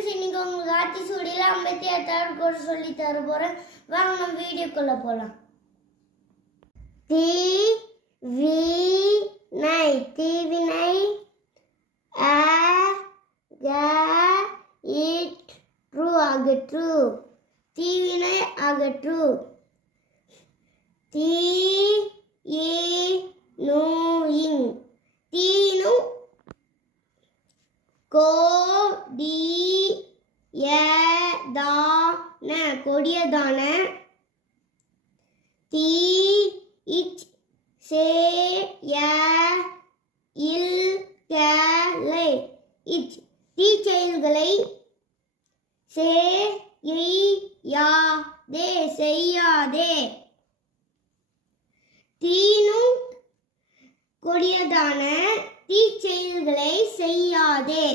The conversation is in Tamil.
ஃப்ரெண்ட்ஸ், இன்னைக்கு உங்களுக்கு ஆத்தி சூடியில் 56வது கூட சொல்லி தர போகிறேன். வாங்க நம்ம வீடியோக்குள்ளே போகலாம். தீவினை தீவினை அகற்று அகற்று தீவினை அகற்று. தீயினுயின் தீனு கொடியதான கொடியதான. தீச்செயல்களை செய்யாதே. தீனும் கொடியதான தீச்செயல்களை செய்யாதே.